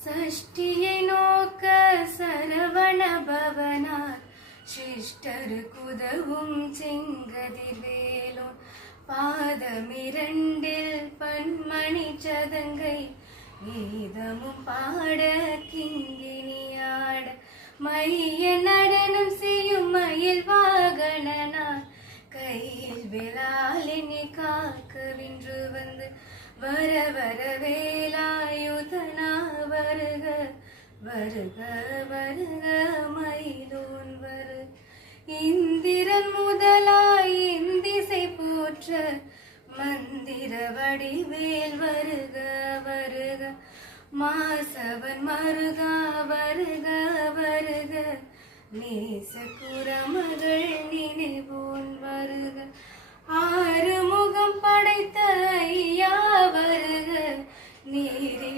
சஷ்டியை நோக்க சரவண பவனார் சிஷ்டருக்குதவும் செங்கதிர்வேலோன் பாதமிரண்டில் பன்மணி சதங்கை கீதமும் பாட கிங்கினியாட மைய நடனம் செய்யும் மயில் வாகனனார் கையில் விழாலினி காக்க வின்று வந்து வர வர வேலாயுதனா வருக வருக வருக மயிலோன் வருக இந்திரன் முதலாய் இந்திசை போற்ற மந்திர வடிவேல் வருக வருக மாசவன் மருகா வருக வருக நேச குரமகள் நினைவோன் வருக ஆறு முகம் படைத்த ஐயா வருக நீரி